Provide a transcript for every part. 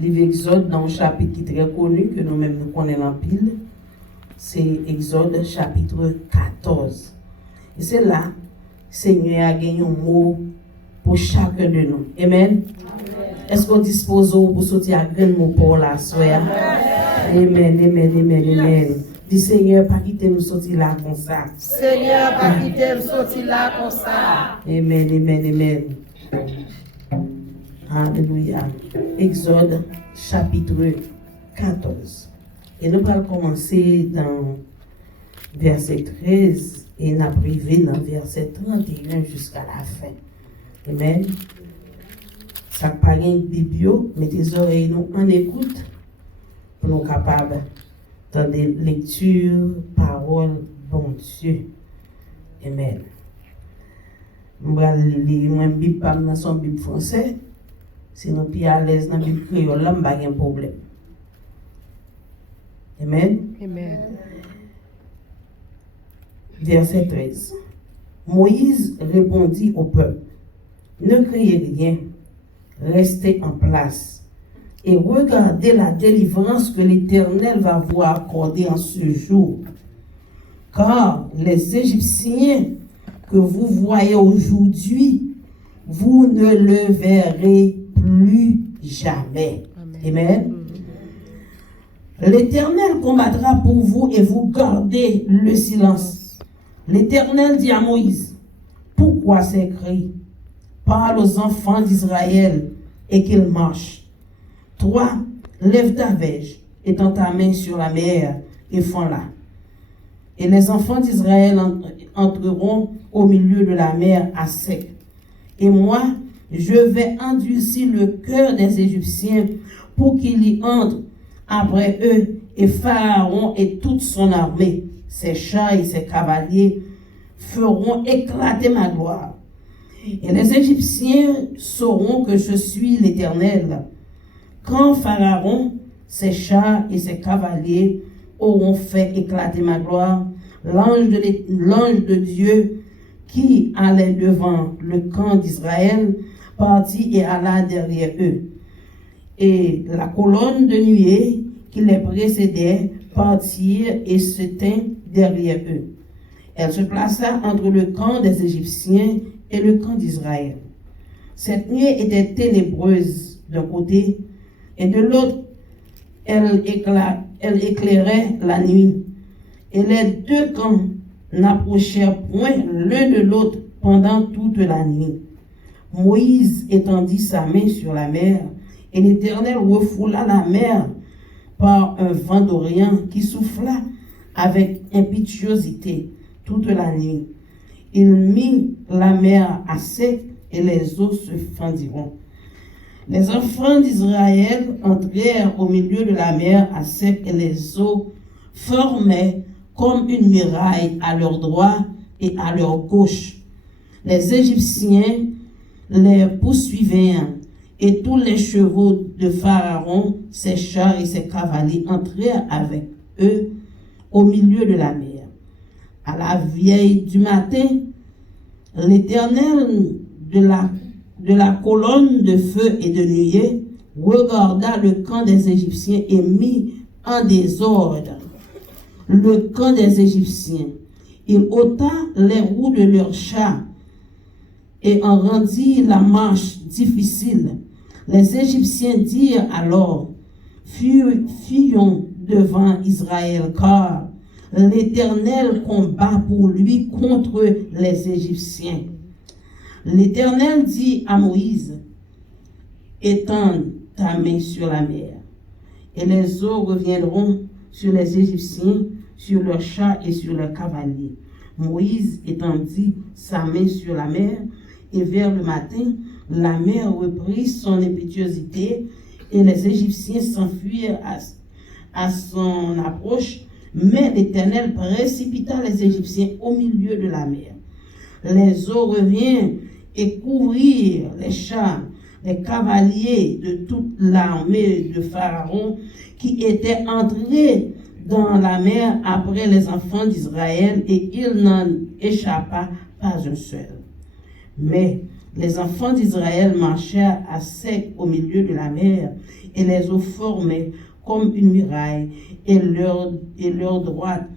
livre Exode dans un chapitre qui est très connu, que nous-mêmes nous connaissons en pile. C'est Exode chapitre 14. Et c'est là, Seigneur a gagné un mot pour chacun de nous. Amen. Est-ce qu'on dispose pour sortir à grand mot pour la soeur? Amen, amen, amen, amen. Dis Seigneur, pas quitter nous sortir là comme ça. Seigneur, pas quitter nous sortir là comme ça. Amen, amen, amen. Alléluia. Exode chapitre 14. Et nous allons commencer dans verset 13 et nous arriver dans verset 31 jusqu'à la fin. Amen. Ça pas une Bible, mais tes oreilles nous en écoute pour nous capables dans des lectures, paroles, bon Dieu. Amen. Je vais lire mon Bible dans son Bible français. Sinon, puis à l'aise dans la Bible créole, là, je n'ai pas de problème. Amen. Amen. Verset 13. Moïse répondit au peuple, ne criez rien, restez en place et regardez la délivrance que l'Éternel va vous accorder en ce jour. Car les Égyptiens que vous voyez aujourd'hui, vous ne le verrez plus jamais. Amen. L'Éternel combattra pour vous et vous gardez le silence. L'Éternel dit à Moïse, pourquoi ces cris? Parle aux enfants d'Israël et qu'ils marchent. Toi, lève ta verge, étends ta main sur la mer et fends-la. Et les enfants d'Israël entreront au milieu de la mer à sec. Et moi, je vais endurcir le cœur des Égyptiens pour qu'ils y entrent après eux, et Pharaon et toute son armée, ses chars et ses cavaliers, feront éclater ma gloire. Et les Égyptiens sauront que je suis l'Éternel. Quand Pharaon, ses chars et ses cavaliers auront fait éclater ma gloire, l'ange de Dieu qui allait devant le camp d'Israël partit et alla derrière eux. Et la colonne de nuée qui les précédait partit et se tint derrière eux. Elle se plaça entre le camp des Égyptiens et le camp d'Israël. Cette nuit était ténébreuse d'un côté et de l'autre, elle éclairait la nuit. Et les deux camps n'approchèrent point l'un de l'autre pendant toute la nuit. Moïse étendit sa main sur la mer, et l'Éternel refoula la mer par un vent d'Orient qui souffla avec impétuosité toute la nuit. Il mit la mer à sec et les eaux se fendiront. Les enfants d'Israël entrèrent au milieu de la mer à sec et les eaux formaient comme une muraille à leur droite et à leur gauche. Les Égyptiens les poursuivaient et tous les chevaux de Pharaon, ses chars et ses cavaliers entrèrent avec eux au milieu de la mer. À la veille du matin, l'Éternel de la colonne de feu et de nuée regarda le camp des Égyptiens et mit en désordre le camp des Égyptiens. Il ôta les roues de leurs chars et en rendit la marche difficile. Les Égyptiens dirent alors, fuyons devant Israël, car l'Éternel combat pour lui contre les Égyptiens. L'Éternel dit à Moïse, étends ta main sur la mer, et les eaux reviendront sur les Égyptiens, sur leurs chars et sur leurs cavaliers. Moïse étendit sa main sur la mer, et vers le matin, la mer reprit son impétuosité, et les Égyptiens s'enfuirent à son approche, mais l'Éternel précipita les Égyptiens au milieu de la mer. Les eaux revinrent et couvrirent les chars, les cavaliers de toute l'armée de Pharaon qui étaient entrés dans la mer après les enfants d'Israël, et il n'en échappa pas un seul. Mais Les enfants d'Israël marchèrent à sec au milieu de la mer, et les eaux formaient comme une muraille, et leur droite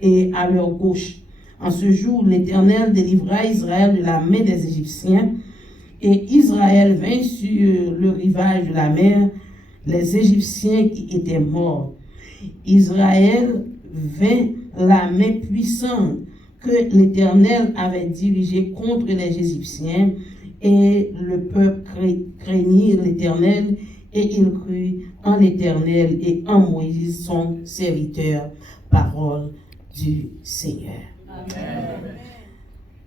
et à leur gauche. En ce jour, l'Éternel délivra Israël de la main des Égyptiens, et Israël vint sur le rivage de la mer, les Égyptiens qui étaient morts. Israël vint la main puissante que l'Éternel avait dirigée contre les Égyptiens, et le peuple craignit l'Éternel, et il crut en l'Éternel et en Moïse son serviteur. Parole du Seigneur. Amen.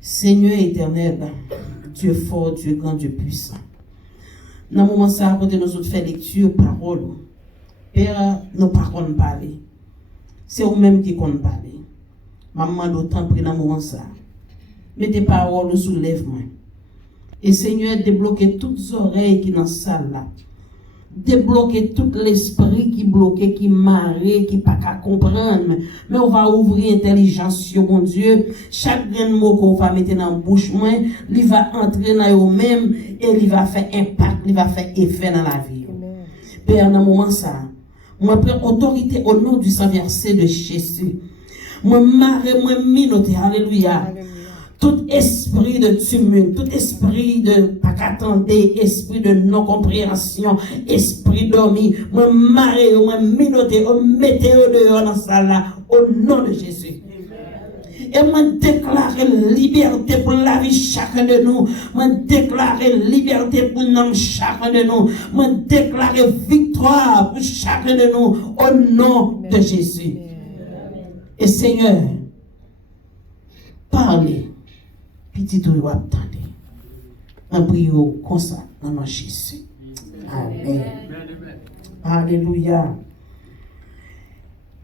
Seigneur éternel, Dieu fort, Dieu grand, Dieu puissant. Dans le moment ça, quand nous autres fait lecture, parole, Père, nous ne pouvons pas parler. C'est vous-même qui compte parler. Maman d'autant pris dans le moment ça. Mettez parole sous lèvres. Et Seigneur, débloquez toutes les oreilles qui sont dans la salle là. Débloquer tout l'esprit qui bloquait, qui marrait, qui pas qu'à comprendre. Mais on va ouvrir l'intelligence sur mon Dieu. Chaque grain de mot qu'on va mettre dans la bouche, il va entrer dans eux-mêmes et il va faire impact, il va faire effet dans la vie. Père, dans le moment ça, moi prends autorité au nom du Saint verset de Jésus. Moi marre, moi minoté, alléluia. Tout esprit de tumulte, tout esprit de pas qu'attendre, esprit de non-compréhension, esprit dormi, moi marre, moi minoté, moi mettez dehors dans ça là, au nom de Jésus. Et moi déclare liberté pour la vie chacun de nous. Moi déclare liberté pour nous chacun de nous. Moi déclare victoire pour chacun de nous au nom de Jésus. Et Seigneur, parlez. Petit ou attendez. En priant comme ça, dans le nom de Jésus. Amen. Alléluia.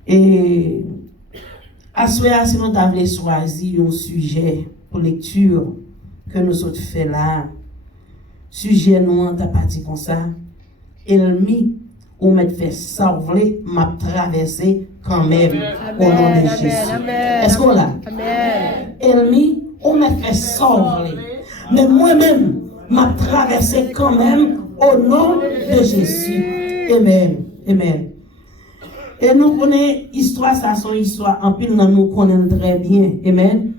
Et à ce moment, si nous avons choisi un sujet pour lecture que nous autres fait là, sujet nous en parti comme ça, Elmi, ou m'être fait sauver, m'a traversé quand même au nom de Jésus. Est-ce qu'on l'a? Elmi, on m'a fait sauver. Mais moi-même, m'a traversé quand même au nom de Jésus. Amen. Amen. Et nous connaissons l'histoire, ça son histoire, en pile nous connaissons très bien. Amen.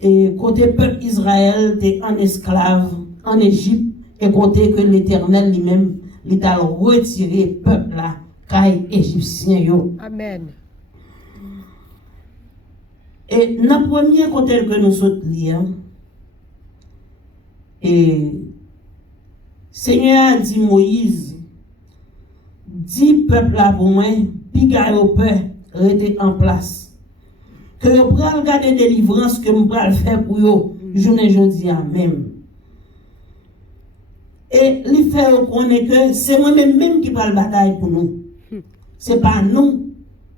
Et côté peuple Israël était en esclave en Égypte, et côté que l'Éternel lui-même, il a retiré le peuple là, caille égyptien yo. Amen. Et dans le premier côté que nous sommes liés, et Seigneur a dit Moïse, dit peuple là pour moi, puis gars au peuple rester en place. Que vous prenez regarder délivrance que vous pouvez faire pour vous, journée jeudi à même. Et il fait reconnaître que c'est moi-même qui prend la bataille pour nous. Ce n'est pas nous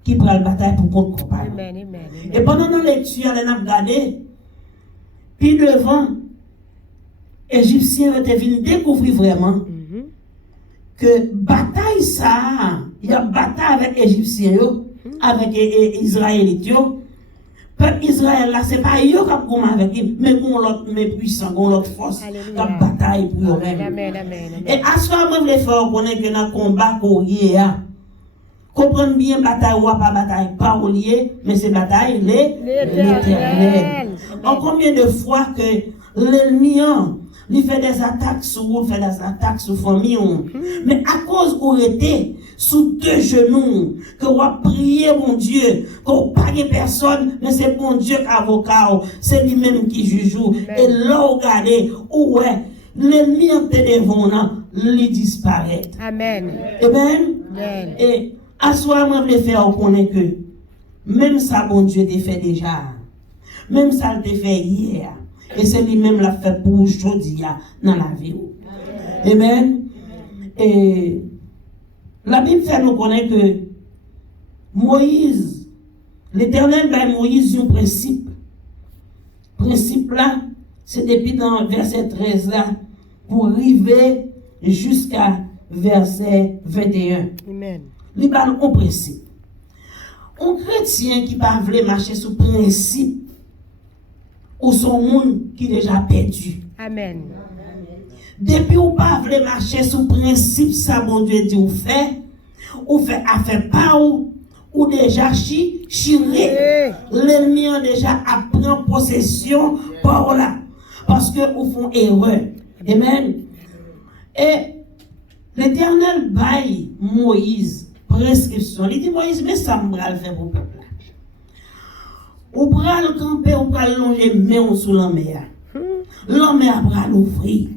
qui prend la bataille pour contre compagnie. Et pendant la lecture, on a regardé, puis devant, Égyptiens étaient venus découvrir vraiment que bataille ça, il y a bataille avec Égyptiens, avec Israélites. Peuple Israël là, c'est pas eux qui ont avec eux, mais qu'on l'autre puissant, qu'on l'autre force, qui a bataille pour eux-mêmes. Et à ce moment, je voulais faire connaître que dans le combat qu'on y a, comprenez bien, bataille ou pas bataille, pas lié, mais c'est bataille l'Éternel. En combien de fois que l'ennemi, il fait des attaques sur vous, fait des attaques sur famille, mais à cause où était sous deux genoux, que vous priez mon Dieu, que vous pas personne, mais c'est bon Dieu qui avocat, c'est lui-même qui juge. Et là, regardez, où est l'ennemi en devant, il disparaît. Amen. Amen. Et à soi, moi, je vais faire reconnaître que même ça, bon Dieu, t'a fait déjà. Même ça, il t'a fait hier. Et c'est lui-même l'a fait pour aujourd'hui dans la vie. Amen. Et la Bible fait nous connaître que Moïse, l'Éternel va Moïse un principe. Principe là, c'est depuis dans verset 13 là, pour arriver jusqu'à verset 21. Amen. Il va un principe. Un chrétien qui ne veut marcher sous principe, ou son monde qui est déjà perdu. Amen. Depuis ou pas voulez marcher sous principe ça bon Dieu dit ou fait affaire pas ou déjà chiré. L'ennemi a déjà pris possession par là parce que ou font erreur. Amen. Et l'Éternel baille Moïse prescription. Il dit Moïse mais ça me va le faire pour le peuple. Ou bral camper ou bral longer main sous la mer. La mer bral ouvrir.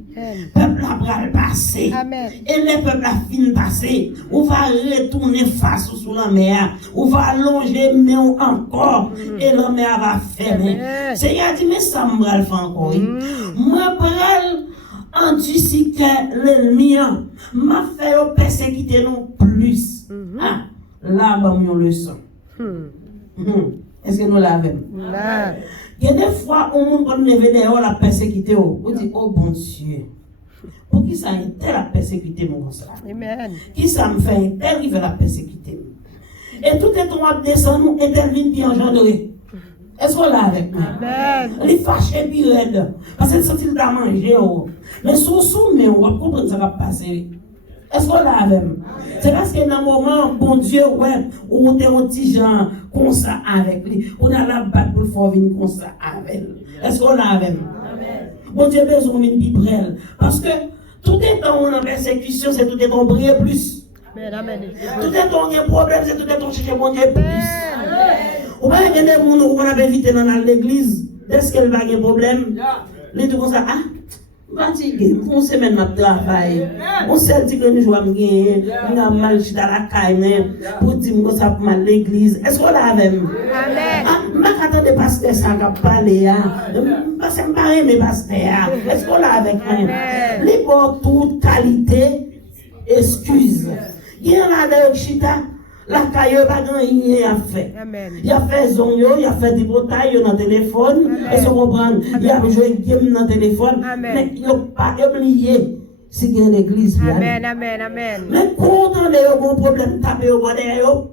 Peuple a bral passer. Et les peuples a fin passer. Ou va retourner face sous la mer. Ou va longer main encore. Et la mer va fermer. Seigneur dit mais ça me va le faire encore. Moi bral anticiper l'ennemi. M'a fait persécuter nous plus. Ah, là bah une leçon. Est-ce que nous l'avons? Il y a des fois où on peut lever dehors la persécuter. On dit, oh bon Dieu, pour qui ça est tel la persécuter mon frère? Amen. Qui ça me fait tel qui fait la persécuter? Et tout est tombé descendre et tel vient bien engendrer. Est-ce qu'on l'a avec moi? Amen. Il fâche et puis raide. Parce que c'est il t'a mangé. Mais sous mais on va comprendre ça va passer. Est-ce qu'on l'a avec moi? C'est parce que dans le moment, bon Dieu, ouais, où on est un petit gens comme ça avec lui. On a la batte pour le faire venir comme ça avec lui. Est-ce qu'on l'a avec moi? Bon Dieu, besoin d'une bibrelle. Parce que tout est temps on a persécution, c'est tout est temps briller plus. Amen. Tout est temps on a un problème, c'est tout est temps chercher bon Dieu plus. Ou bien il y a des gens qu'on a invité dans l'église, est-ce qu'elle va avoir un problème? Les deux comme ça, ah? Fatigué, on se met dans le travail. On sait que nous jouons bien, on a mal dans la caille pour dire que ça pour mal l'église. Est-ce qu'on l'a avec nous? Amen. Je m'attendais pas que ça va parler. Parce que je ne parle pas pasteur. Est-ce qu'on l'a avec nous? Les pour toute qualité, excuse. Il y en a des chita. La caille pas gagné à faire. Il a fait zonyo, il a fait des batailles dans le téléphone. Est-ce qu'on comprend? Il a joué une game dans le téléphone. Mais il n'a pas oublié si il y a l'église. Amen. Mais quand on a un problème, taper au bout derrière,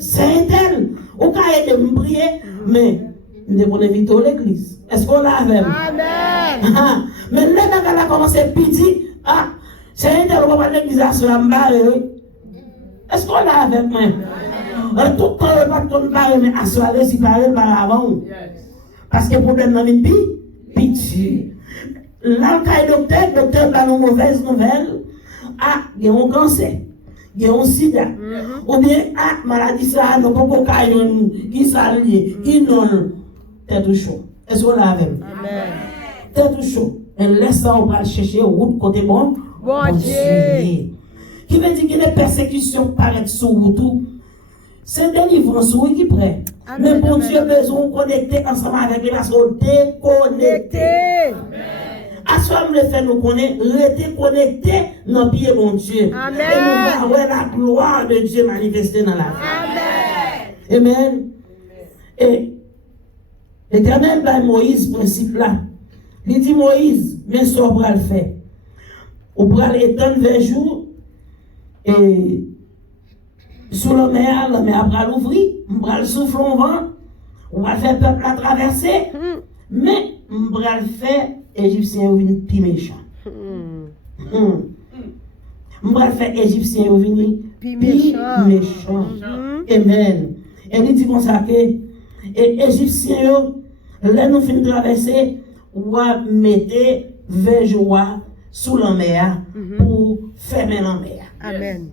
c'est un tel. On peut aider me prier, mais nous devons éviter l'église. Est-ce qu'on l'a avec? Amen. Mais là, quand on a commencé à pedir, c'est un tel, on va l'église à ce lambert. Est-ce qu'on l'a avec moi? Tout le temps, on va pas parler, mais à soirée, si parler par avant. Parce que le problème dans une vie, pitié. Là, le docteur a une mauvaise nouvelle. Il y a un cancer, il y a un sida. Ou bien, maladie, ça, nous avons un qui s'allie, qui non. Tête chaud. Est-ce qu'on l'a avec moi? Tête chaud. Et laisse ça, on va chercher route côté bon. Bon Dieu. Qui veut dire que les persécutions paraissent sur vous tout. C'est délivrance oui qui prêt. Mais bon Dieu besoin de connecter ensemble avec les parce qu'on déconnecté. À ce moment le fait nous connaître, rester connecté dans pied bon Dieu. Amen. Et nous allons voir la gloire de Dieu manifestée dans la vie. Amen. Et l'Éternel par Moïse principe là. Il dit Moïse, mais ça on va le faire. On va l'étendre vers jour. Et sous la mer va l'ouvrir, on va le souffler au vent, on va faire peuple à traverser, mais on va le faire Égyptien venir plus méchant. On va le faire Égyptien venir plus méchant. Amen. Et il dit comme ça que Égyptien, là nous finissons de traverser, on va mettre vers joie sous la mer pour fermer la mer. Amen.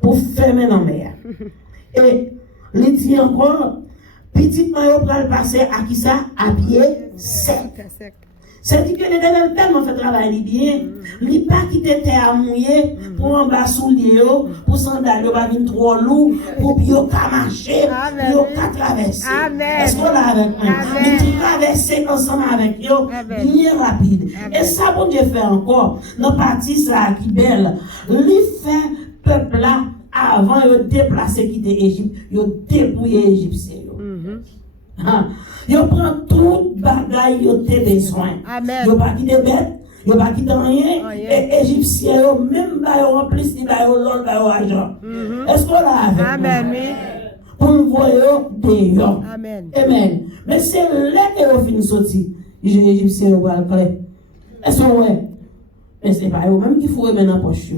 Pour fermer la mer. Et il dit encore, petit maillot pour le passer à qui ça? À pied sec. C'est-à-dire que l'Éternel tellement fait travailler bien, il n'a pas quitté terre à mouiller pour en bas soulier, pour sandales, pas venir trop lourd, pour bien marcher, pour bien traverser. Est-ce qu'on l'a avec moi? Il traverser ensemble avec eux, bien rapide. Et ça, bon Dieu fait encore, dans la partie ça qui est belle, il fait peuple là, avant de déplacer quitter l'Égypte, il dépouiller l'Égyptien. Yo prend tout bagaille yo te besoin. Yo pas quitter bête, yo pas quitter rien et égyptien yo même ba yo rempli si ba yo l'or ba yo argent. Est-ce qu'on l'a avec? Amen. pour le voir dehors. Amen. Amen. Mais c'est là que vous finissez sorti. Les Égyptiens vous le clair. Elles sont ouais. Mais c'est pas eux-mêmes qui font maintenant poche.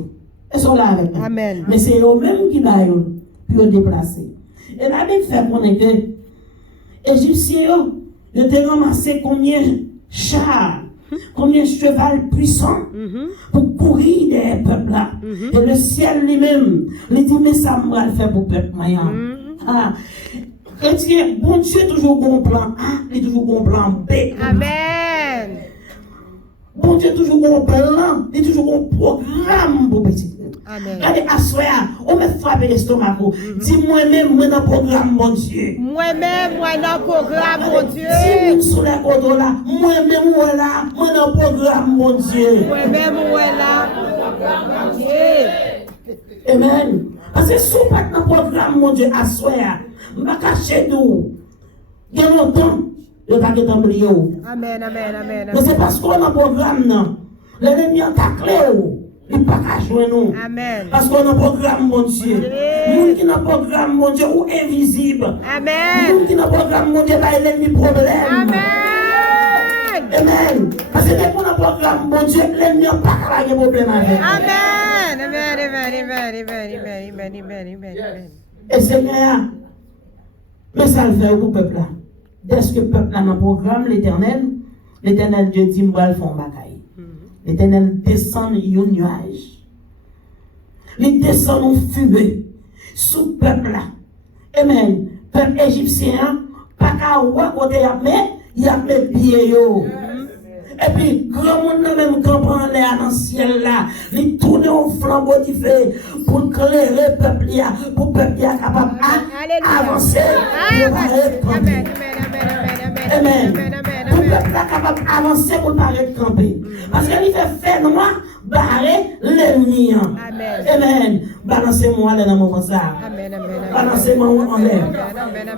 Elles sont là avec nous. Amen. Mais c'est eux-mêmes qui baillent pour déplacer. Et la Bible fait connaître que les Égyptiens ils ont ramassé combien de chars, combien de chevaux puissants pour courir des peuples là. Et le ciel lui-même, il dit mais ça va le faire pour le peuple moyen. Chrétien, bon Dieu toujours bon plan A, il est toujours bon plan B. Amen. Bon Dieu toujours bon plan, il est toujours bon programme pour petit. Amen. Regardez, à soir, on me frappe l'estomac. Dis-moi même, moi dans le programme, mon Dieu. Moi-même, moi dans le programme, mon Dieu. Dis-moi sous les côtes là, moi-même, moi là, moi dans le programme, mon Dieu. Moi-même, moi là, mon Dieu. Amen. Parce que si on pas dans le programme, mon Dieu, à soir, je vais cacher tout. Il y a longtemps, je ne vais pas t'oublier. Amen, amen, amen. Mais c'est parce qu'on a un programme, non. L'ennemi a taclé. Il ne peut pas jouer nous. Amen. Parce qu'on a un programme, mon Dieu. Nous qui n'a programme, mon Dieu, ou invisible. Amen. Nous qui n'a programme, mon Dieu, là, l'ennemi problème. Amen. Amen. Parce que dès qu'on a programme, mon Dieu, l'ennemi n'a pas de problème avec. Amen. Amen, amen, amen, amen, amen, amen, amen. Et Seigneur, mais ça le fait au peuple là. Dès que le peuple a un programme, l'Éternel Dieu dit, moi, le font bagaille. L'Éternel descend un nuage. Il descend en fumée sous le peuple là. Amen. Peuple égyptien, pas qu'à voir côté mais il y a mes pieds. Et puis, grand monde même camp en l'air dans le ciel là, il tourne au flambeau qui fait pour éclairer le peuple là, pour le peuple capable d'avancer. Amen. Amen. Pour le peuple capable d'avancer pour ne pas être campé. Parce qu'il fait noir, barrer l'ennemi. Amen. Balancez-moi là dans mon bazar. Balancez-moi en l'air.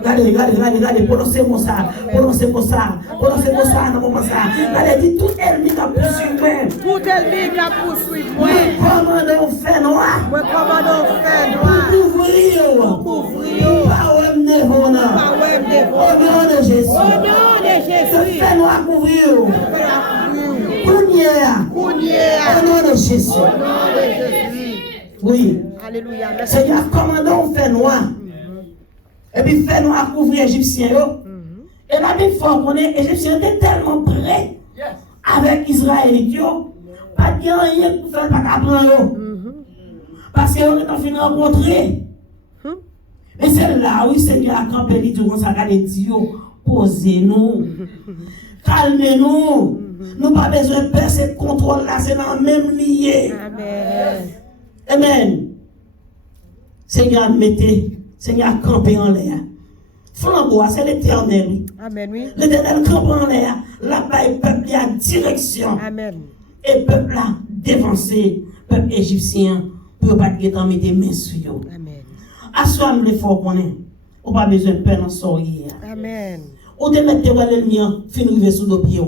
Regardez, prononcez-moi ça. Prononcez-moi ça dans mon bazar. Regardez, tout ennemi qui a poursuivi moi. Tout ennemi qui a poursuivi moi. Commandez au fait noir. Moi commandons au fait noir. Couvrir. Pas au nom de Jésus. Au nom de Jésus. Fait noir couvrir. Au nom de Jésus. Oui. Alléluia. Seigneur, commandons au fait noir. Et puis fait noir couvrir Égyptien. Et la Bible faut qu'on est Égyptien était tellement près avec Israël. Pas de rien pour faire pas qu'apprendre. Parce qu'on est en train de rencontrer. Et c'est là où Seigneur a campé, il dit, on s'est dit, posez-nous, calmez-nous. Nous pas besoin de faire ce contrôle là, c'est dans le même lié. Amen. Amen. Seigneur, mettez, Seigneur, campé en l'air. Flambeau, c'est l'Éternel. Amen, oui. L'Éternel campe en l'air. Là-bas, le peuple a direction. Amen. Et le peuple a dévancé, peuple égyptien, pour pas mettre mains sur eux. Amen. Assois l'effort qu'on est. On n'a pas besoin de peine en soirée. Amen. On te met l'ennemi, finir sous nos pieds.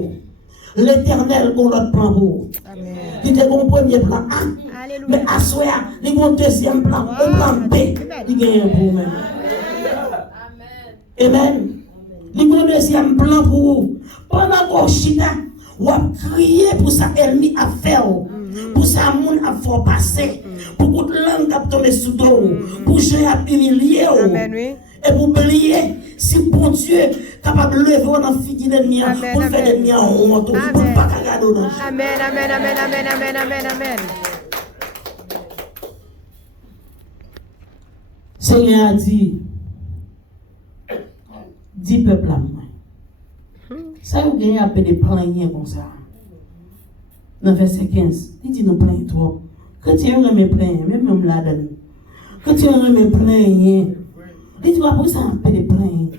L'Éternel, on l'autre plan pour. Amen. Il a un premier plan A. Alléluia. Mais assois, il a un deuxième plan, un plan B. Il gagne pour même. Amen. Il a un deuxième plan pour vous. Pendant qu'on chita, on a crié pour ça ennemi à faire. Pour ça monde a fait passer. Pour que langue a tombé sous dos. Pour que a humilié. Amen, oui. Et pour oublier, si bon Dieu est capable de lever dans le fils de l'ennemi, pour faire l'ennemi en honte, pour ne pas regarder dans le Amen, amen, amen, amen, amen, amen, amen. Seigneur a dit, dis peuple à moi. Ça, vous gagnez un peu de plaigner comme ça. Dans verset 15, il dit nous plaignons trop. Quand tu me plaignes, même là-dedans. Quand tu me plaignes, il dit pour ça un peu de plaigner.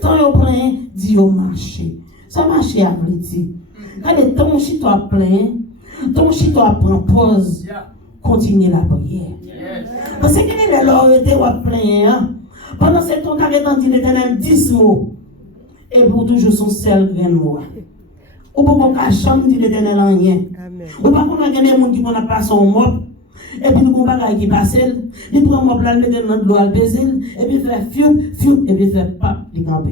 Tant que plaignes, dis au marché. Ça marche à vous. Quand ton chito à plaindre, ton chito à prendre pause, continue la prière. Parce que les gens étaient à plaindre. Pendant ce temps, quand ils ont dit l'Éternel 10 mots, et pour toujours son seul grain de mot. Ou pour qu'on chambre dit l'Éternel en rien. Ou pas qu'on a gagné des gens qui n'ont pas son mot. Et puis nous avons un bagage qui passe, il prend mon plan, il met dans l'eau, il baiser, et puis il fait fiou, et puis il fait pap, il campe.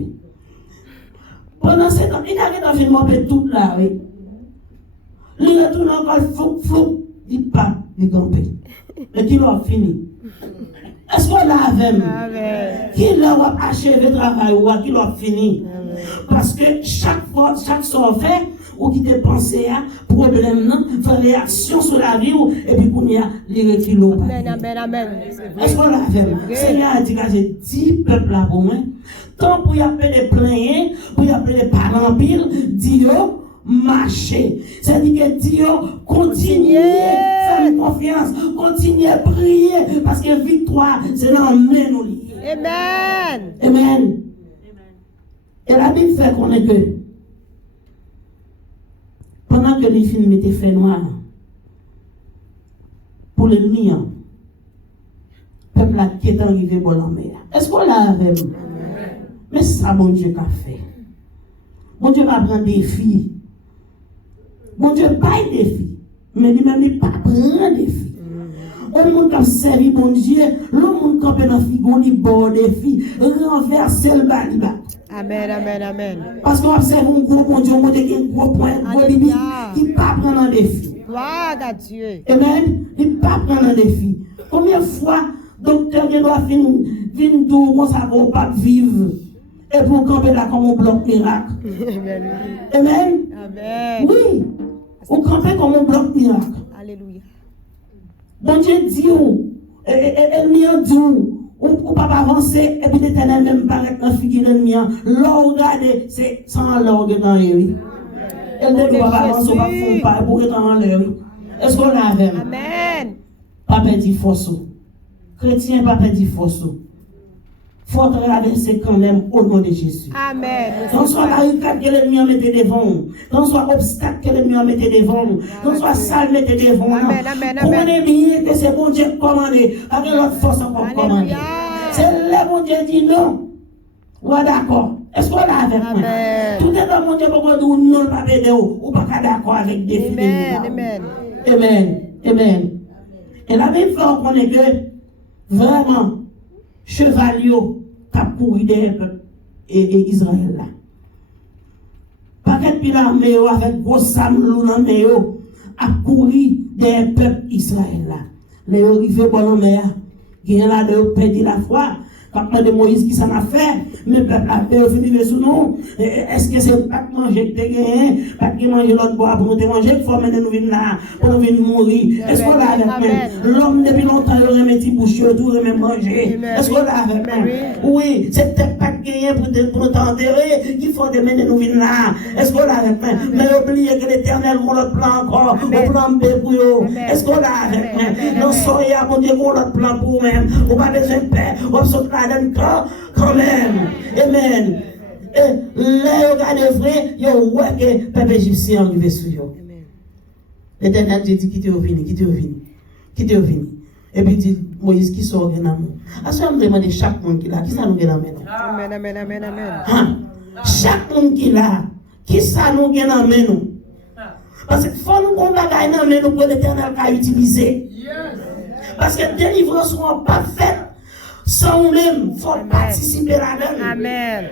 Pendant 7 ans, il a fait un tout là, oui. Il retourne encore flou, il pap, il campe. Et qui l'a fini. Est-ce qu'on l'a avec? Qui l'a achevé le travail ou qui l'a fini? Parce que chaque fois, chaque soir fait, ou qui te pensé à problème, non, faire réaction sur la vie, et puis qu'on y a les reculs. Amen. Est-ce qu'on l'a fait? Seigneur a dit que j'ai 10 peuples là pour moi. Tant pour y appeler les plaints, pour y appeler les parents pile, Dieu, marcher. C'est-à-dire que Dieu, continuez, faire confiance, continuez à prier, parce que victoire, c'est dans la main nous lier. Amen. Et la Bible fait qu'on est que, pendant que les films étaient faits noirs, pour l'ennemi, le peuple qui est arrivé pour la mer. Est-ce qu'on l'a avec? Mais c'est ça, bon Dieu, qu'a fait. Bon Dieu va prendre des filles. Bon Dieu pas des filles. Mais lui-même, il ne pas prendre des filles. Au monde qui a servi bon Dieu, le monde qui a fait dans le figon, il bord des filles, renverser le balibat. Amen. Parce qu'on observe un gros bon Dieu, on dit un gros point, un gros limite, il ne pas prendre des filles. Gloire à Dieu. Amen. Il ne pas prendre des filles. Combien de fois, docteur, il doit venir d'où on ne va pas vivre. Et pour camper là comme un bloc miracle. Amen. Oui. Ou camper comme un bloc miracle. Alléluia. Bon Dieu dit où, ennemi dit où, ou pas avancer, et puis l'éternel même paraît dans la figure de l'ennemi. L'or regardez, c'est sans l'orgue dans lui. Elle ne doit pas avancer, pas fond, pas pour être en l'air. Est-ce qu'on a avec? Amen. Papa dit force. Chrétien, papa dit force. Faut traverser quand même au nom de Jésus. Amen. Quand soit la ricade que l'ennemi a mis devant, quand soit obstacle que l'ennemi a mis devant, quand soit salle mettez devant. Amen. Comprenez bien que c'est bon Dieu commandé, avec l'autre force encore commandée. C'est le bon Dieu dit non. Ouais, d'accord. Est-ce qu'on l'a avec moi? Tout est dans mon Dieu pour dire non, pas pédé ou pas d'accord avec des filles. Amen. Et la même fois, on connaît que vraiment, chevalier qui a couru des peuples et Israël là. Paquet de l'armée avec gros samlou dans l'armée a couru des peuples Israël là. Les arrivés pour la mer, qui est là de perdre la foi. Quand de Moïse qui s'en a fait, mais le peuple a fini sous nous. Est-ce que c'est pas de manger que tu gagné, pas de manger l'autre bois pour nous manger, il faut mener nous venir là, pour nous venir mourir. Est-ce qu'on l'a avec nous? L'homme depuis longtemps, il aurait mis des bouchées autour et même manger. Est-ce qu'on l'a avec nous? Oui, c'est peut-être pas de gagné pour nous t'enterrer, qu'il faut mener nous venir là. Est-ce qu'on l'a avec nous? Mais oubliez que l'Éternel a l'autre plan encore, au plan B pour eux. Est-ce qu'on l'a avec nous? Non, soyez à mon Dieu, l'autre plan pour vous-même. Vous n'avez pas besoin de paix, vous avez quand même. Amen. Et les regardez vrai, ils ont vu que le peuple égyptien est arrivé sur eux. L'Éternel dit quittez au vini. Et puis il dit Moïse qui sort dans l'amour. À ce moment me demande chaque monde qui là, qui ça nous gagne dans Amen. Chaque monde qui là, qui ça nous gagne dans nous. Parce qu'il faut nous qu'on bagaille dans nous pour l'Éternel qui a utilisé. Parce que délivrance ne pas faite. Sans nous-mêmes, il faut participer là-dedans. Amen.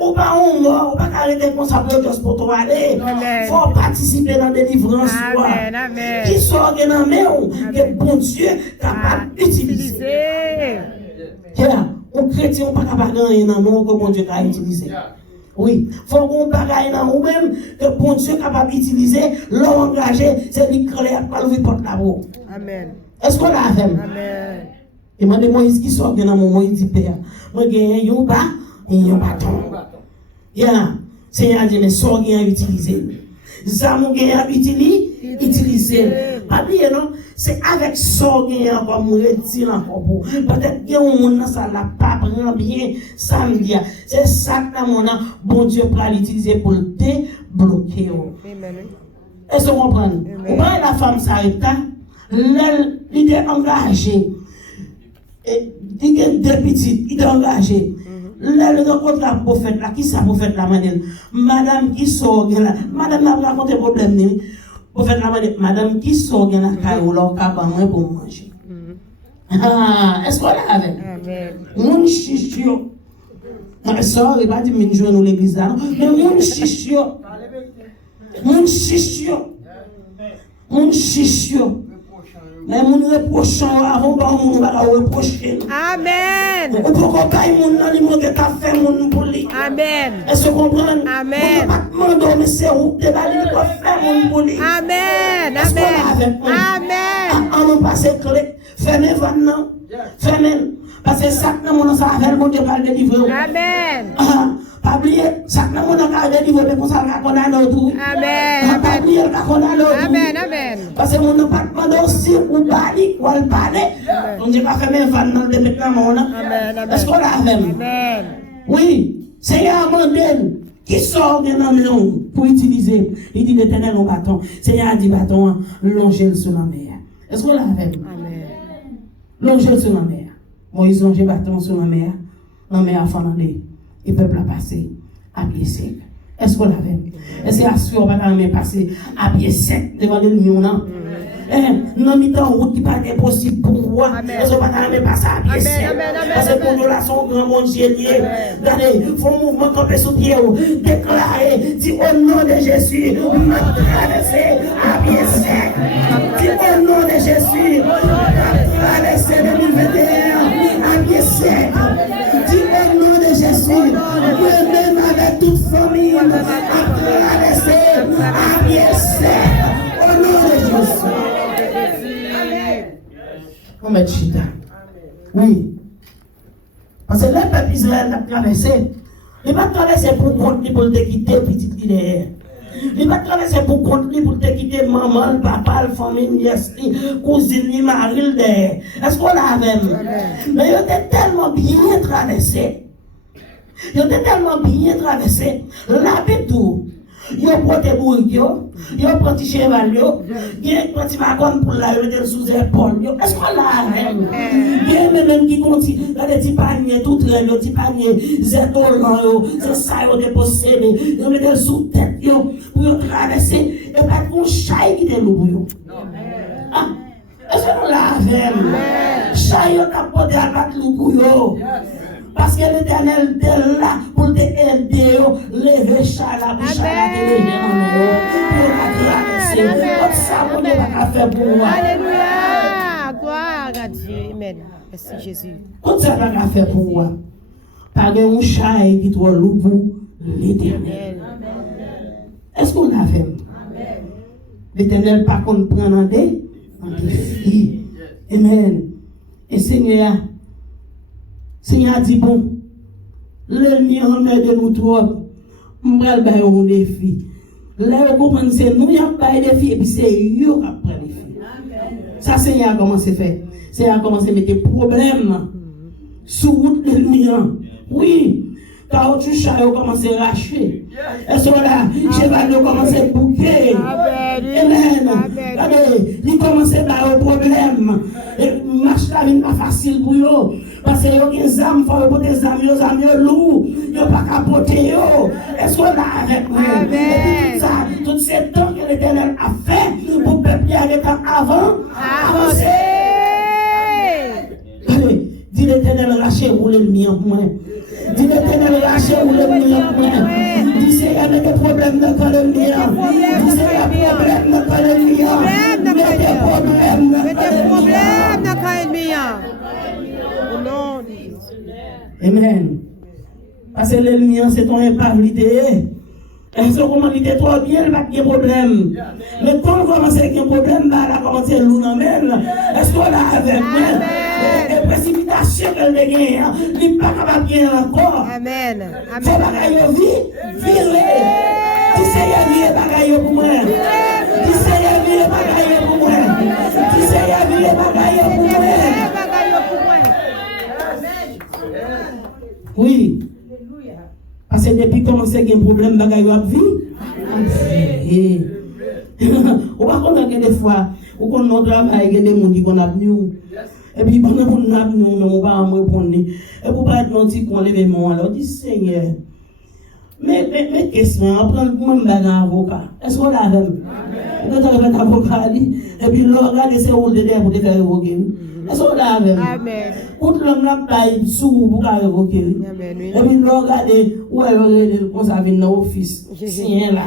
Ou pas on mort, ou pas arrêter comme ça pour toi aller. Il faut participer dans la délivrance. Amen. Qui sort de la main, que bon Dieu est capable d'utiliser. Un chrétien n'est pas capable de gagner dans le monde que bon Dieu a utilisé. Oui, il faut qu'on bagaille dans nous-mêmes que bon Dieu est capable d'utiliser. L'homme engagé, c'est lui qui a pas l'ouvrir porte là-haut. Amen. Est-ce qu'on l'a fait? Amen. Et moi, Moïse qui sort dans mon Moïse dit Père, moi j'ai un bas et un bâton. Seigneur dit, mais sort à utiliser. Ça, mon gars utiliser. Pas bien, non? C'est avec sort qu'on me retire encore pour. Peut-être qu'il y a un monde dans ça, la pas prend bien, ça me dit. C'est ça que mon bon Dieu peut l'utiliser pour le débloquer. Est-ce que vous comprenez? Vous voyez la femme s'arrête, l'idée engagée. Il y a deux petites, il est engagé. Là, le rencontre la prophète, là, qui ça prophète la madame? Madame qui sort, là, madame n'a pas raconté problème. Prophète la madame qui sort dans la caille ou leur cabane pour manger. Ah, est-ce qu'on l'a avec? Amen. Mon chichio. Ma soeur, il va dire que je nous l'église là. Mais mon chichio. Mon chichio. Mon chichio. Mais mon reprochant avant pas mon va reprocher. Amen. Ou pourquoi pas mon nan li manque ta fait mon pour lui. Amen. Est-ce que vous comprenez? Amen. Pas demander mais c'est où de la pour faire mon pour lui. Amen. Est-ce qu'on l'a avec? Amen. On nous passe clé. Fermez votre nom. Fermez. Parce que ça que mon ça avec mon Dieu va délivrer. Amen. Pas oublier ça que mon va délivrer pour ça qu'on a l'autre. Amen. Pas oublier qu'on a l'autre. Amen. Amen. Parce que mon n'a pas demandé aussi ou bali ou al parler. On dit pas fermer votre nom de maintenant. Amen. Est-ce qu'on l'a avec? Amen. Oui. Seigneur Mandel qui sort de l'homme pour utiliser. Il dit l'Éternel au bâton. Seigneur a dit bâton, longez sur la mer. Est-ce qu'on l'a avec? Amen. Longez sur la mer. Moïse longe bâton sur la mer a fanandé. Et le peuple a passé à pied sec. Est-ce qu'on l'a avec? Est-ce qu'il a su qu'on va passer à pied sec devant le lion? Non, mais dans route qui pas possible pour moi. Est-ce qu'on va passer à pied sec? Parce que pour nous là, son grand monde génial. Regardez, il faut un mouvement camper sous pied. Déclarer, dit au nom de Jésus, on va traverser à pied sec. Dit au nom de Jésus, on va traverser 2021 à pied sec. Dis au nom de Jésus, moi-même avec toute famille, à traverser à pied sec. Au nom de Jésus. On met chita. Oui. Parce que le peuple Israël a traversé. Il va traverser pour compte pour te quitter petit derrière. Il va traverser pour compte pour te quitter maman, le papa, la famille, la cousine, mari derrière. Est-ce qu'on l'a avec? Mais il était tellement bien traversé. Il était tellement bien traversé. Là, tout. Il a porté bourreau, il a porté cheval, il a porté wagon pour la mettre sous l'épaule. Est-ce qu'on l'a avec? Il y a même qui continue, dans les petits paniers, tout les petits paniers, zétolant, c'est ça, ils ont déposé, ils ont mis sous tête pour traverser, et pas qu'on chaille qui est l'eau. Est-ce qu'on l'a avec? Chaille, on a porté à battre l'eau. Parce que l'Éternel est là pour te aider, lever chala pour chala te lever en eux, pour la traverser. Comme ça, on ne va pas faire pour moi. Alléluia. Gloire à Dieu. Amen. Merci Jésus. Comme ça, on ne va pas faire pour moi. Pas de chala qui doit loup pour l'Éternel. Est-ce qu'on l'a fait? L'Éternel, par contre, prend en défi. Amen. Et Seigneur a dit bon, l'ennemi remet de nous trop, on va faire un défi. Là, vous comprenez, c'est nous qui avons fait des défis et puis c'est eux qui ont pris des défis. Ça, Seigneur a commencé à faire. Seigneur a commencé à mettre des problèmes sur route de l'ennemi. Oui. Quand tu chats ont commencé à lâcher. Et sur là, cheval ont commencé à bouquer. Amen. Regardez, ils commencent à avoir un problème. Marche la vie pas facile pour eux. Parce que ils ont des âmes, il faut des âmes, ils ont lourds. Ils n'ont pas capoté. Est-ce qu'on a avec nous? Et puis tout ces temps que l'Éternel a fait pour le peuple avec avant, avancer. Dis l'Éternel, lâchez-vous l'ennemi en moi. Dis l'Éternel, lâchez-vous l'ennemi en moi. Dis Seigneur, mettez des problèmes dans le mien. Dis Seigneur, problème dans le mien. Mettez problème dans le mien. Au nom de Jésus. Amen. Parce que l'ennemi, c'est ton impabilité. Et ce comment il était trop bien, il n'y a pas de problème. Mais quand on commence avec un problème, il a commencé à l'eau dans même. Est-ce qu'on a avec moi? Les précipitations qu'elle a gagnées, il n'est pas capable de bien encore. Amen. Il faut pas virer. Tu sais, il y a des bagailles pour moi. Tu sais, il y a des bagailles pour moi. Tu sais, il y a des bagailles pour moi. Oui. Parce que depuis commencer qu'il y a un problème, bagaille à vie. On va connaître des fois, ou qu'on notre travail, il y a des gens qui ont venu. Et puis pendant qu'on a venu, on va me répondre. Et pour pas être menti qu'on lève mon alors dit Seigneur, Mais question, on prend un avocat. Est-ce qu'on l'a même? Quand on a un avocat, et puis l'on regarde ses rôles de l'air pour te faire évoquer. Est-ce qu'on l'a même? Amen. Quand l'homme n'a pas sous pour faire évoquer. Et puis l'on regarde où est-ce qu'on s'est vu dans l'office. Sien là.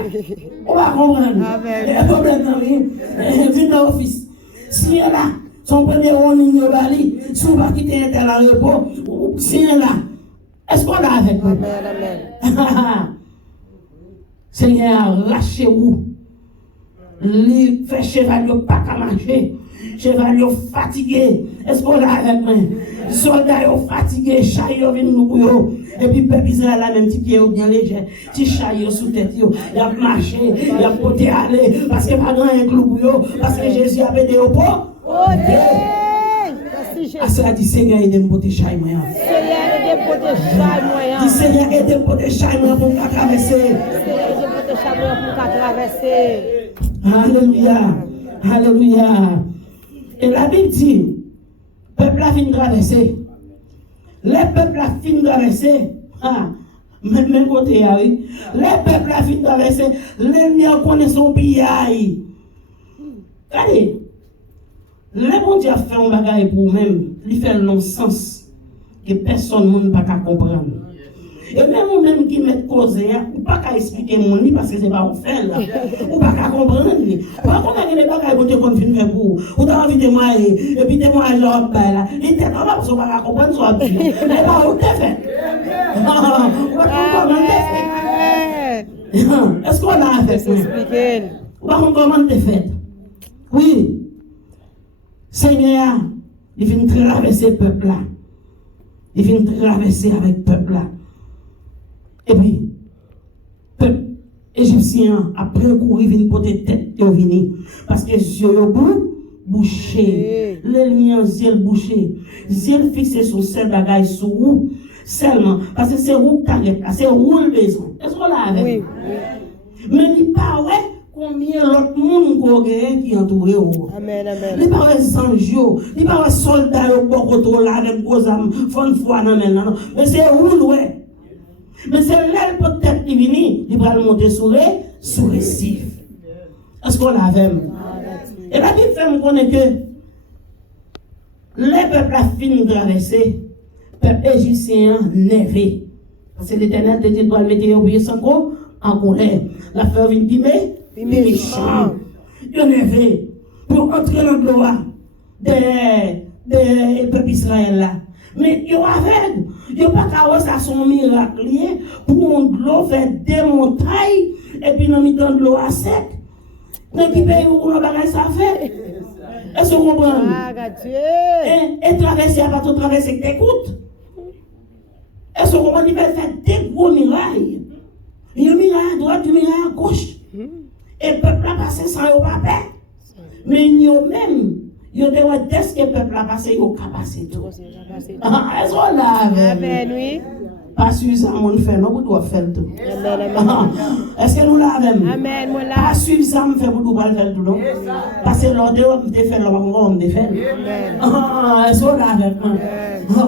On va comprendre. Le problème, c'est dans l'office. Sien là. Son premier warning au Bali, si vous ne quittez un tel à repos, sien là. Est-ce qu'on l'a avec nous? Amen. Seigneur, lâchez-vous. Il fait cheval pas qu'à marcher. Cheval fatigué. Est-ce qu'on l'a avec nous? Soldats fatigués, chaillot viennent nous bouillot. Et puis, peuple Israël a même petit pied bien léger. Petit chaillot sous tête. Il a marché, il a porté aller. Parce que pas grand un clou bouillot. Parce que Jésus a pété au pot. Oh Dieu! Merci Jésus. Ça dit Seigneur, aide-moi pour te chailler moyen. Seigneur, aide-moi pour te chailler moyen. Dis Seigneur, aide-moi pour te chailler moyen pour traverser. Seigneur, aide-moi pour te chailler moyen pour traverser. Alléluia. Alléluia. Et la Bible dit, peuple a fini de traverser. Les peuples a fini de traverser. Même côté, oui. Les peuples a fini de traverser. L'ennemi a connu son pillage. Regardez. Le bon Dieu a fait un bagage pour même, il fait le non-sens que personne ne peut comprendre. Et même vous-même qui met cause, ou pas qu'à expliquer mon lit parce que c'est pas vous faire là, ou pas qu'à comprendre. Par contre, il y a des bagages que vous avez fait pour vous, ou envie de témoigner, et puis témoigner genre là, il était pas parce qu'on va comprendre soit bien. Mais pas vous t'es fait. On va comprendre t'es fait. Est-ce qu'on a fait ça? On va comprendre t'es fait. Oui. Seigneur, il vient traverser le peuple là. Il vient traverser avec le peuple là. Et puis, le peuple égyptien, après courir, il vient porter tête et venir. Parce que les yeux bouchés. L'ennemi en yeux bouché. Yeux fixé sur seul bagage sur vous. Seulement. Parce que c'est vous qui avez c'est vous le besoin. Est-ce qu'on l'a avec? Oui. Mais il parle. Combien l'autre monde qui entoure? Amen, amen. Il pas sans jour, il pas soldat au bord là avec gros âmes, fond foi non mais c'est roule ouais. Mais c'est l'aile peut-être qui vient, il va le monter sur les récif. Est-ce qu'on l'a avec? Et la Bible fait me connaître que les peuples a fini de traverser, peuple égyptien nervé. Parce que l'Éternel te dit doit mettre au pays sans en colère. La fête vient pimer. Puis méchant, il est énervé pour entrer dans le droit des peuples Israël là. Mais il est aveugle, il n'y a pas qu'à voir ça son miracle pour de l'eau faire des montagnes et puis dans le de l'eau à sec. Mais qui paye où on va ça fait? Est-ce que vous comprenez? Et traverser à pas tout traverser que t'écoutes. Est-ce que vous comprenez? Il va faire des gros miracles. Il y a un miracle à droite, un miracle à gauche. Et le peuple a passé sans le papier. Mais nous même, nous devons dire que le peuple a passé, il a passé tout. Est-ce qu'on l'a? Amen, oui. Pas suffisamment de faire, nous devons faire tout. Est-ce que nous l'avons? Amen, moi là. Pas suffisamment de faire, nous devons faire tout. Parce que l'ordre de faire, l'ordre de faire. Est-ce qu'on l'a?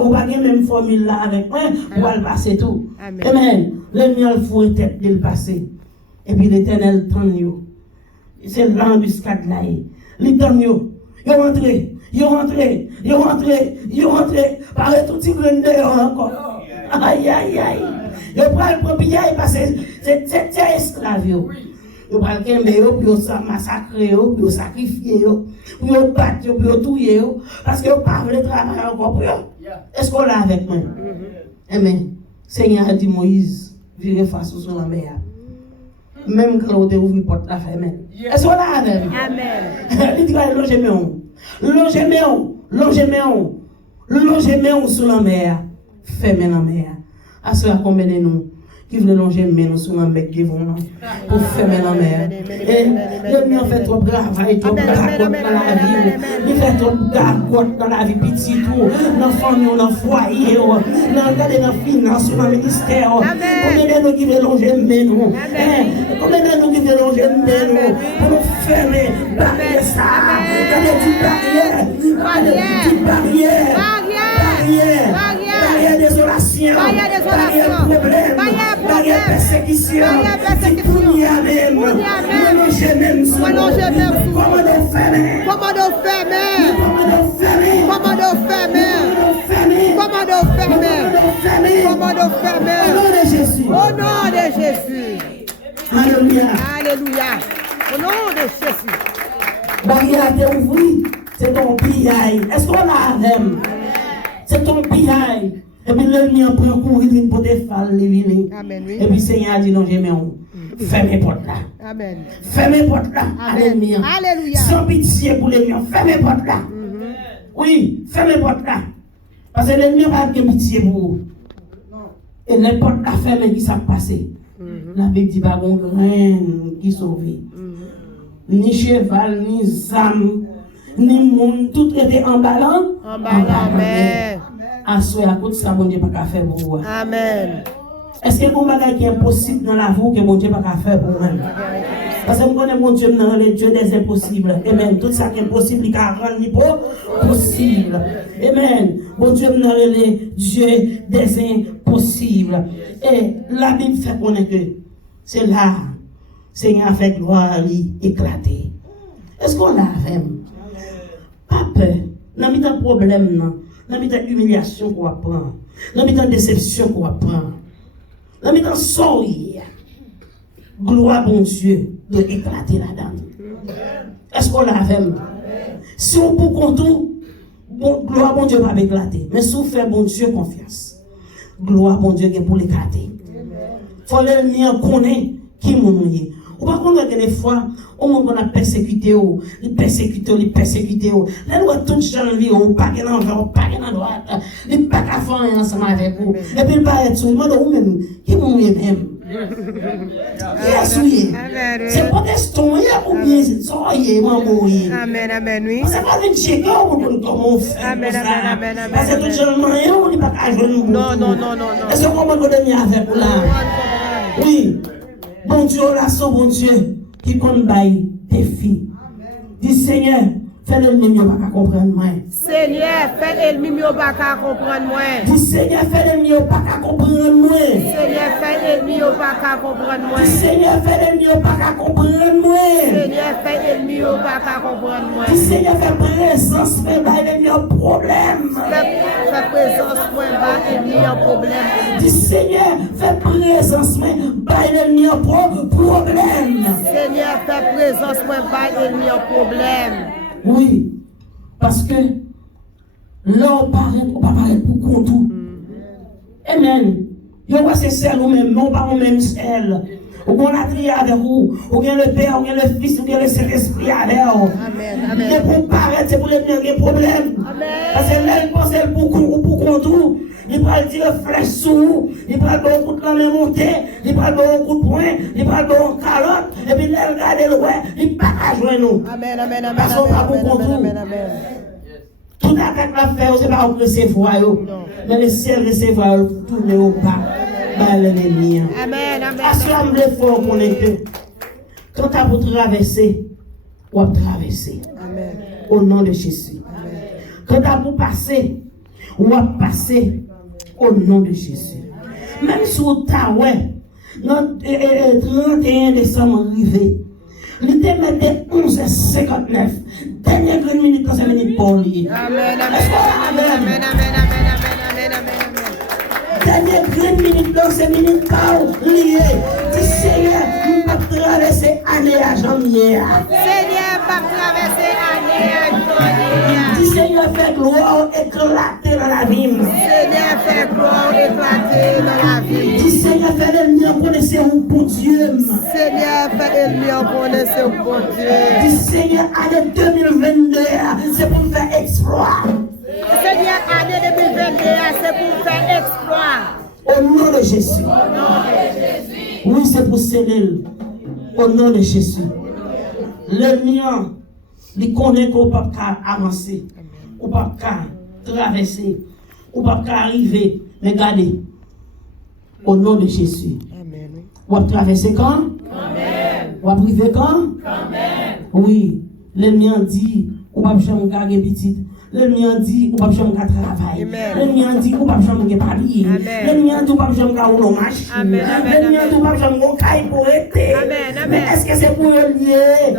On va même formule là avec moi pour le passer tout. Amen. L'ennemi a le fou et tête de le passer. Et puis l'Éternel tend nous. C'est l'embuscade là. Il tend nous. Il est rentré. Par tout petit grain dehors encore. Aïe, aïe, aïe. Il prend le propre parce que c'est esclave. Il prend le kembe, puis il massacre, puis il sacrifie, puis il bat, puis il touille. Parce qu'il n'a pas voulu travailler encore pour eux. Est-ce qu'on l'a avec moi? Amen. Seigneur a dit Moïse, virez face sur la mer. Même quand on ouvre la porte, la ferme. Est-ce qu'on l'a avec? Amen. Il dit longez-moi sur la mer. Fermez la mer. À cela combien de nous qui veulent longer nous sur la mer qui vont pour fermer la mer. Et l'ennemi a fait trop de travail, trop de gargote dans la vie. Il fait trop de gargote dans la vie petit tout, dans la famille, dans le foyer, dans la finance, dans le ministère. Combien de nous qui veulent longer nous? Combien de nous qui veulent longer nous pour nous fermer barrière ça? Barrière désolation, barrière problème, barrière persécution. Pour y aller, moi, non, j'ai même sous. Commando fermé. Commando fermé. Commando fermé. Au nom de Jésus. Au nom de Jésus. Alléluia. Alléluia. Au nom de Jésus. Barrière t'est ouvrie, c'est ton pillaille. Est-ce qu'on a même? C'est ton pillaille. Et puis l'ennemi en prend courir pour te faire les Amen, oui. et puis Seigneur a dit non, j'aime où. Fermez porte là. Amen. Fermez porte là à l'ennemi. Alléluia. Sans pitié pour l'ennemi. Fermez porte là. Oui, fermez porte là. Parce que l'ennemi n'a pas de pitié pour vous. Et les portes là fermées qui s'est passé. La Bible dit pas bon grain qui sauve. Ni cheval, ni zam, ni monde, tout était en ballon. En ballon, amen. À souhait, à cause de ça, bon Dieu, pas qu'à faire pour vous. Amen. Est-ce que mon bagage qui est impossible dans la vie, que mon Dieu pas qu'à faire pour moi? Parce que je connais mon Dieu dans le Dieu des impossibles. Amen. Tout ça qui est impossible, il a rendu possible. Amen. Mon Dieu dans le Dieu des impossibles. Et la Bible fait connaître que c'est là, Seigneur a fait gloire éclater. Est-ce qu'on l'a fait? Pas peur. N'a mis un problème, non. N'a mis une humiliation qu'on apprend. N'a mis une déception qu'on apprend. N'a mis un sourire. Gloire, bon Dieu, de éclater là-dedans. Est-ce qu'on l'a fait? Si on peut compter, gloire, bon Dieu, va éclater. Mais si on fait, bon Dieu, confiance. Gloire, bon Dieu, pour l'éclater. Il faut l'ennemi connaître qui mouille. Ou par contre, des fois, au moment où on a persécuté, les persécuté. La loi toute janvier, ou pas qu'elle en va, ou pas qu'elle en droite, les pas qu'à faire ensemble avec vous. Et puis, il va être sur le monde où même, qui mouille même. Qui a souillé. C'est pas des stoyers ou bien c'est soyez, mouille. Amen, amen, oui. C'est pas une checker ou comment on fait. Amen, amen, amen. Parce que tout le monde, on n'est pas qu'à jouer. Non. Est-ce qu'on va donner avec vous là? Oui. Bon Dieu, là, son bon Dieu, qui compte bail défi. Dis Seigneur, fais l'ennemi pas comprendre moi. Seigneur, fais l'ennemi pas comprendre moi. Dis Seigneur, fais l'ennemi pas comprendre moi. Seigneur, fais l'ennemi pas comprendre moi. Dis Seigneur, fais l'ennemi pas comprendre moi. Seigneur, fais l'ennemi pas comprendre moi. Dis Seigneur, fais présence, mais bail l'ennemi un problème. Fais présence, moi, l'ennemi un problème. Dis Seigneur, fais présence, mais bail l'ennemi un problème. Seigneur, fais présence, moi, l'ennemi un problème. Oui, parce que là, on va parler pour compte tout. Amen. Yo, c'est celle ou même, non pas ou même celle. Ou qu'on a trié avec vous, ou bien le Père, ou bien le Fils, ou bien le Saint-Esprit avec vous. Amen. Et pour paraître, c'est pour les des problèmes. Parce que là, il pense pour compte tout. Il va dire flèche sous, il va donner un coup de main monté, il va donner un coup de poing, il va donner une calotte, et puis là, regardez le ouais, il ne va pas jouer nous. Amen. Parce qu'on va pour compte tout. Tout attaque la faire, c'est pas pour recevoir, mais le ciel recevoir, tourner au bas, dans l'ennemi. Amen. Assemble fort qu'on est que, quand tu as pour traverser, ou à traverser. Amen. Au nom de Jésus. Amen. Quand tu as pour passer, ou à passer, au nom de Jésus. Même si vous avez, le 31 décembre arrivé, il te mettait 11h59. Dernière minute quand c'est venu pour lui. Amen. Dernière minute dans ces minutes pas liées. Dis Seigneur, nous pas traverser année à janvier. Seigneur, pas traverser année à janvier. Dis Seigneur, fais gloire éclater dans la vie. Seigneur, fais gloire éclater dans la vie. Dis Seigneur, fais l'ennemi en connaître un bon Dieu. Seigneur, fais l'ennemi en connaître un bon Dieu. Dis Seigneur, année 2022, c'est pour faire exploit. Seigneur, année 2022, c'est pour faire exploit. Au nom de Jésus. Oui, c'est pour sceller. Au nom de Jésus. L'ennemi, il connaît qu'on ne peut pas avancer, on ne peut pas traverser, on ne peut pas arriver. Mais regardez, au nom de Jésus. On va traverser quand? Amen. On va arriver quand? Amen. Oui, l'ennemi dit, on ne peut pas jamais garder petit. L'ennemi a dit, ou pas jamais qu'à travailler. L'ennemi a dit, ou pas jamais qu'à papier. L'ennemi a dit, ou pas jamais qu'à rouler machine. L'ennemi a dit, ou pas jamais qu'à caille pour être. Mais est-ce que c'est pour lier?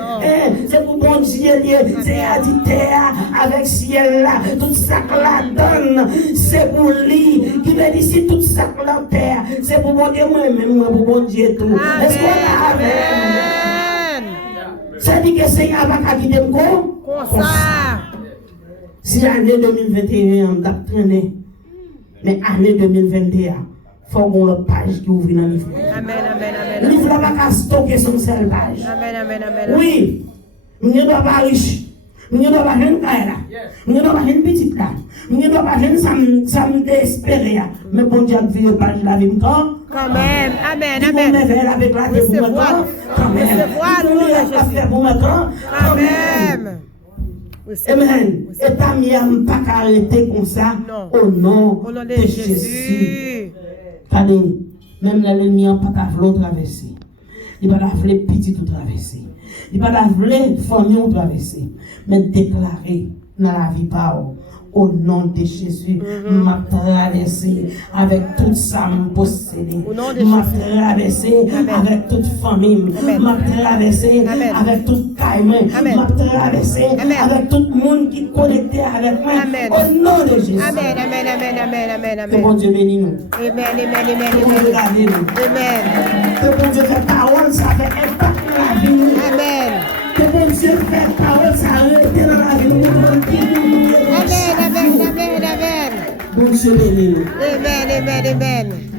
C'est pour bon Dieu lié. C'est à dire terre avec ciel là. Tout ça que la donne, c'est pour lui. Qui veut dire si tout ça que la terre, c'est pour bon Dieu moi-même, pour bon Dieu tout. Est-ce qu'on a avec? Ça dit que c'est avec à qui t'aime comme ça. Si l'année 2021 on a traîné, mais l'année 2021, il faut qu'on ait une page qui ouvre dans le livre. Amen, amen, amen. Le livre n'a pas stocké son seul page. Amen, amen, amen. Oui, je ne dois pas riche. Je ne dois pas faire une caille là. Je ne dois pas faire une petite là. Je ne dois pas faire ça me désespérer. Mais bon Dieu a vu une page là avec moi. Quand même, amen, amen. Je vais avec la tête pour moi. Quand même. Je vais faire pour moi. Quand même. Amen. Et ta mienne pas arrêter comme ça au nom de Jésus. Regardez, même l'ennemi n'a pas voulu traverser. Il n'a pas voulu petit tout traverser. Il n'a pas voulu famille traverser. Mais déclarer dans la vie par au nom de Jésus, m'a traversé avec toute ça possédée. M'a traversé avec toute famille. M'a traversé avec toute caïman. M'a traversé avec tout le monde qui est connecté avec moi. Au nom de Jésus. Amen, amen, amen, amen, amen, amen. Que bon Dieu bénisse nous. Amen, amen, amen, Que bon Dieu garde nous. amen. Que bon Dieu fait parole, ça fait impact dans la vie. Amen. Que bon Dieu fait parole, ça arrête dans la vie. Amen, amen, amen, amen. Bon Dieu bénisse nous. Amen, amen, amen.